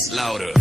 Bass louder.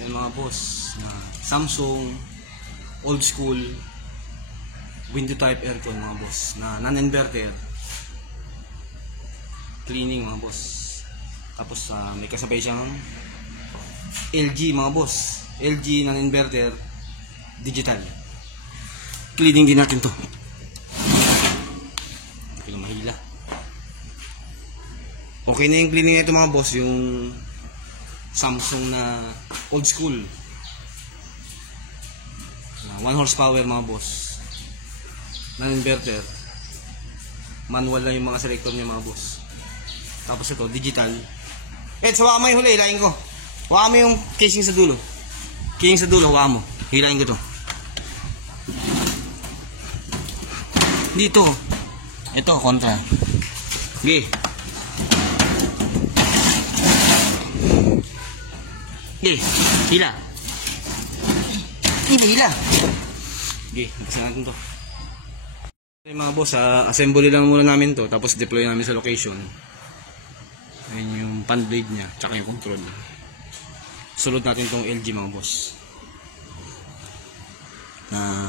Yan mga boss, Samsung old school window type aircon mga boss na non-inverter cleaning mga boss. Tapos may kasabay siyang LG mga boss, LG non-inverter digital. Cleaning din natin to. Hindi ko lang mahila. Okay na yung cleaning nito mga boss, yung Samsung na old school 1 horsepower mga boss, non-inverter, manual lang yung mga selector niya mga boss. Tapos ito digital. Hawakan mo yung huli, hilahin ko. Hawakan mo yung casing sa dulo. Casing sa dulo, hawakan mo, hilahin ko to dito. Ito kontra. Okay. Hila. Hila. Okay, buksan natin to. Okay, mga boss, assembly lang muna namin to, tapos deploy namin sa location. Ayun yung fan blade nya, tsaka yung control. Sulod natin tong LG mga boss.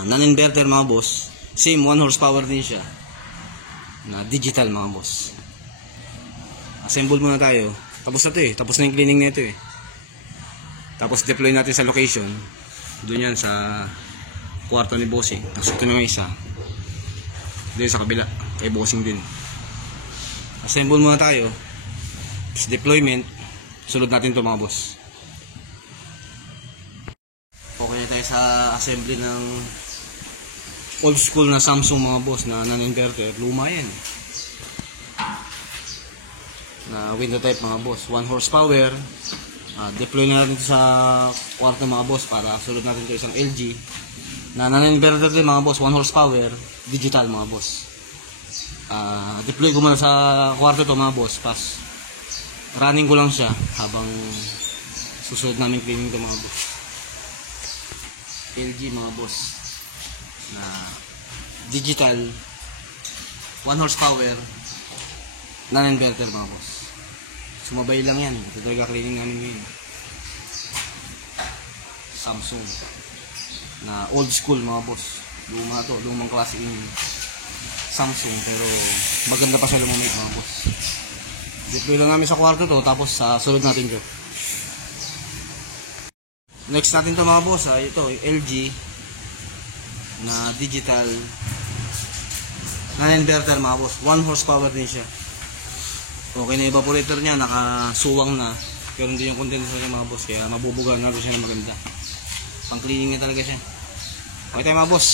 Non-inverter mga boss, Same 1 horsepower din siya. Na digital mga boss. Assemble muna tayo. Tapos na to eh. Tapos na yung cleaning nito eh. Tapos deploy natin sa location. Doon yan sa kwarto ni Bossing. Tapos ito naman isa. Doon sa kabila. Kay Bossing din. Assemble muna tayo. Tapos deployment. Sulod natin to mga boss. Okay na tayo sa assembly ng old school na Samsung mga boss na non-inverter. Luma yan. Na window type mga boss. 1 horsepower. Deploy na natin sa kwarto mga boss para sulod natin ito isang LG. Na non-inverter din mga boss. 1 horsepower. Digital mga boss. Deploy ko muna sa kwarto to mga boss. Pass. Running ko lang siya habang susunod namin cleaning ito mga boss. LG mga boss. Na digital 1 horsepower non-inverter mga boss. Sumabay lang yan. Ito talaga cleaning namin ngayon. Samsung na old school mga boss. Luma to, lumang klase yung Samsung pero maganda pa siya lumamig mga boss. Deploy lang namin sa kwarto to tapos sulod natin ito. Next natin to mga boss, ito LG na digital na inverter mga boss. 1 horsepower din siya. Okay na evaporator niya, nakasuwang na. Pero hindi yung condenser niya mga boss, kaya mabubugan natin siya ng maganda. Pang cleaning niya talaga siya. Okay tayo mga boss.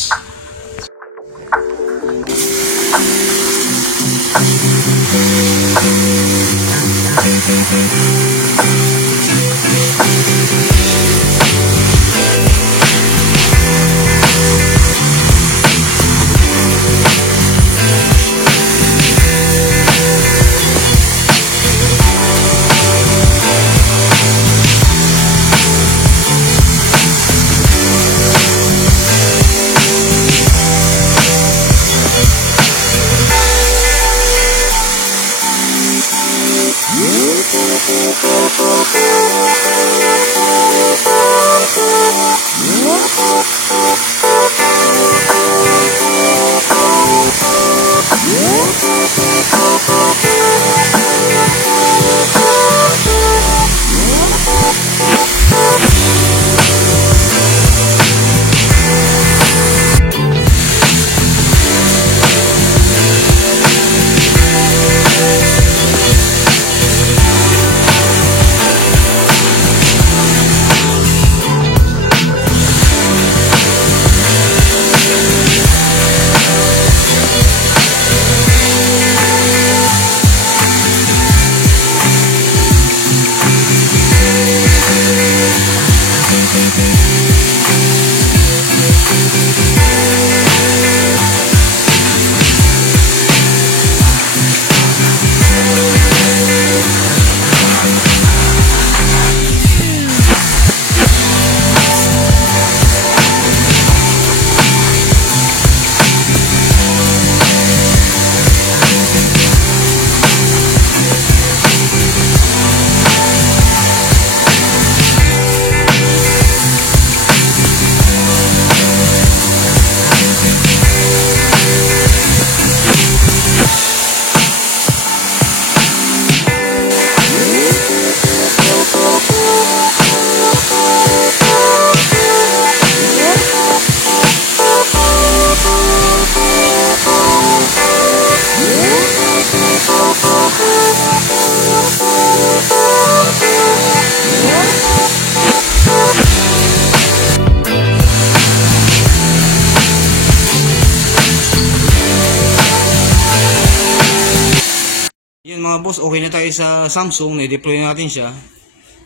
Yan mga boss, okay na tayo sa Samsung, na-deploy natin siya.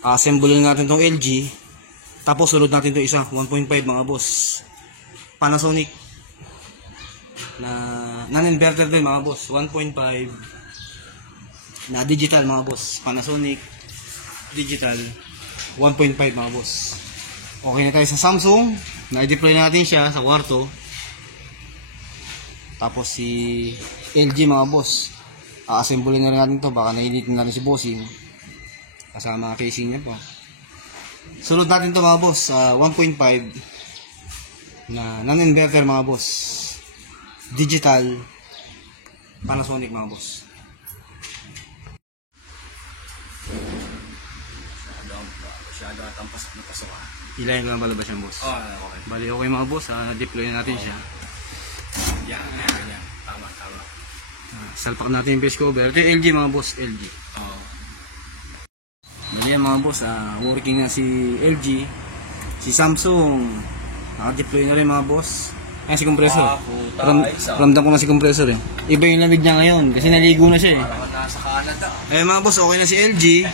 Assemble natin tong LG. Tapos sulod natin itong isa, 1.5 mga boss. Panasonic na non-inverter din mga boss, 1.5 na digital mga boss. Panasonic digital 1.5 mga boss. Okay na tayo sa Samsung, na-deploy natin siya sa kwarto. Tapos si LG mga boss, assemble na rin natin to, baka nainitin na rin si Bossing kasama casing niya po. Sunod natin to mga boss, 1.5 na non-inverter mga boss. digital, Panasonic mga boss. Masyado at ang pasok na pasok ah. Ilayan ko lang palabas yan boss. Okay. Bali okay mga boss, na-deploy na natin siya. Yan. Tama. Salpak natin yung base cover. Ito yung LG mga boss, LG. Oo. Bali yan mga boss, working na si LG. Si Samsung, naka-deploy na rin mga boss. Ayan si compressor. Ramdam ko na si compressor eh. Iba yung lamig niya ngayon kasi naligo na siya eh. Parang nasa Canada. Eh mga boss, okay na si LG.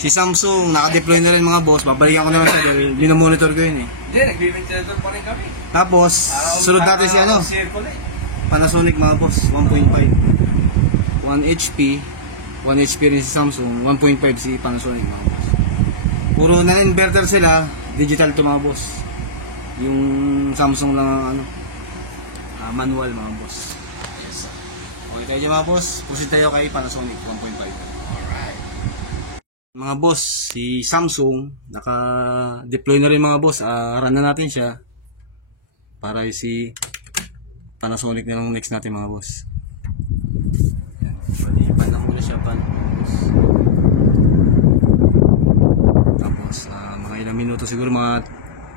Si Samsung, naka-deploy na rin mga boss. Babalikan ko naman sa dahil binomonitor ko yun eh. Hindi, nag-ventilator pa rin kami. Tapos, sunod natin si ano, Panasonic mga boss, 1.5. 1 HP. 1 HP rin si Samsung, 1.5 si Panasonic mga boss. Puro na inverter sila, digital to mga boss. Yung Samsung lang manual mga boss. Yes. Okay tayo dyan mga boss, proceed tayo kay Panasonic 1.5. Mga boss, si Samsung, naka-deploy na rin mga boss. Run na natin siya. Para si Panasonic na lang next natin mga boss. Pan na muna siya, pan. Tapos, mga ilang minuto siguro, mga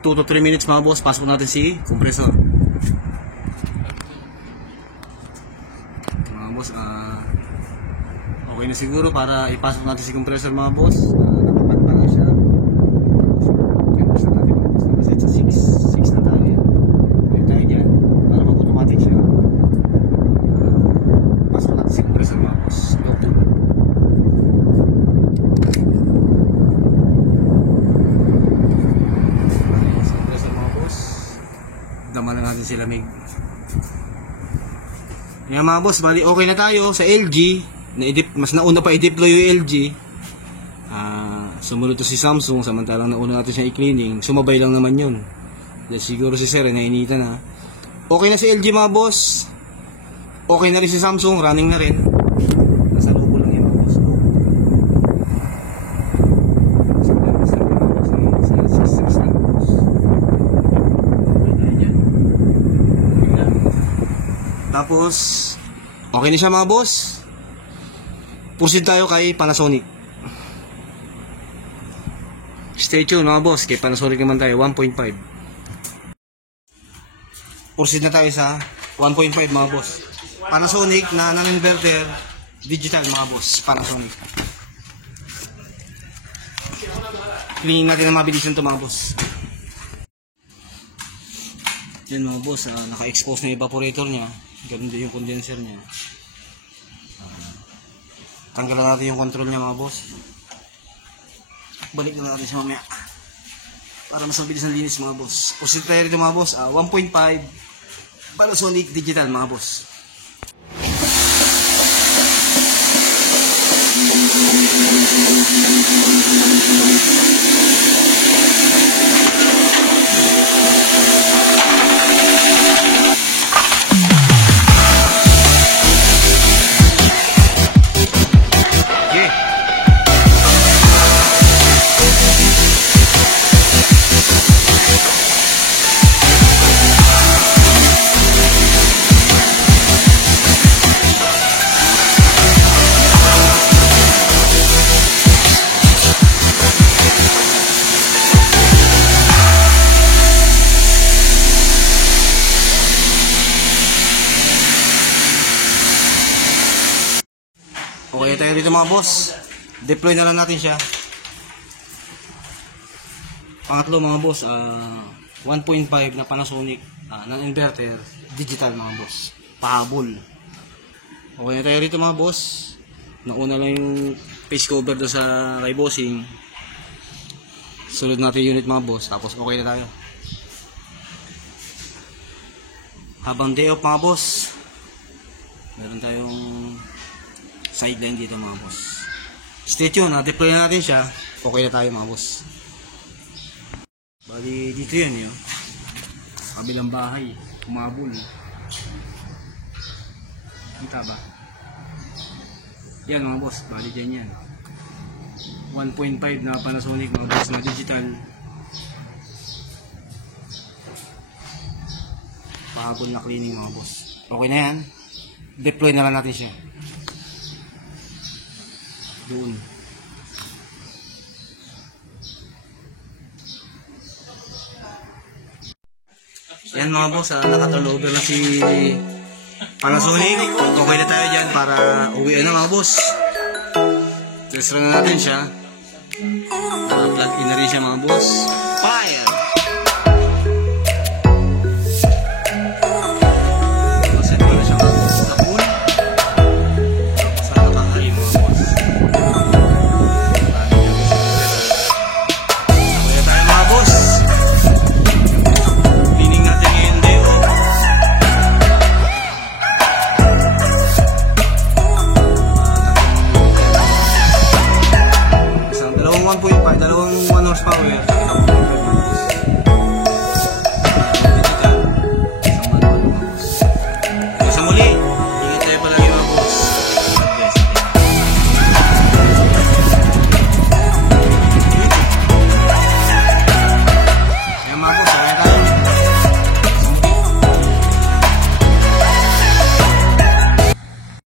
2 to 3 minutes mga boss, pasok natin si compressor. Mga boss, okay na siguro para ipasok natin si compressor mga boss. Nakapat pa na siya. Tapos natin mga boss. Nakaset sa 6 na tayo. Pwede tayo dyan. Para mag-automatic siya. Pasok natin si compressor mga boss. Go to. Si compressor mga boss. Dama na natin si lamig. Yan mga boss, bali okay na tayo sa LG. Mas nauna pa i-deploy yung LG. Sumunod to si Samsung, samantalang nauna natin siya i-cleaning. Sumabay lang naman yun. Dahil siguro si Sir nainita na. Okay na si LG mga boss. Okay na rin si Samsung, running na rin. Nasa logo lang yun mga boss. Tapos okay na siya mga boss. Proceed tayo kay Panasonic. Stay tuned mga boss, kay Panasonic naman tayo, 1.5. Proceed na tayo sa 1.5 mga boss. Panasonic na non-inverter, digital mga boss, Panasonic. Cleaning natin na mabilisan ito mga boss. Yan mga boss, naka-expose na yung evaporator niya. Ganun din yung condenser niya. Tanggalan natin yung control niya mga boss. Balik na natin siya mamaya. Para mas mabilis na linis mga boss. Proceed tayo rito mga boss. 1.5 Panasonic digital mga boss. Okay tayo dito mga boss. Deploy na lang natin siya. Pangatlo mga boss, 1.5 na Panasonic, non-inverter, digital mga boss. Pahabol. Okay na tayo dito mga boss. Nauna lang yung face cover doon sa kay bossing. Sunod natin yung unit mga boss. Tapos okay na tayo. Habang day off mga boss, meron tayong sideline dito mga boss. Stay tuned, na-deploy na natin siya. Okay na tayo mga boss. Bali dito yun yun. Kabilang bahay, kumabol. Kita ba? Yan mga boss, bali dyan yan. 1.5 na Panasonic mga boss na digital. Pahabol na cleaning mga boss. Okay na yan. Deploy na lang natin siya. Doon. Yan mga boss, nakaturnover na si Panasonic. Okay na tayo dyan para uwi na mga boss. Test run na natin siya. Plug in na rin siya mga boss. Fire! Set ko na siya mga boss. Tapon. Sana kakain mga boss. Okay na tayo mga boss. Cleaning natin ngayon day off. Isang dalawang 1.5, dalawang 1 horsepower.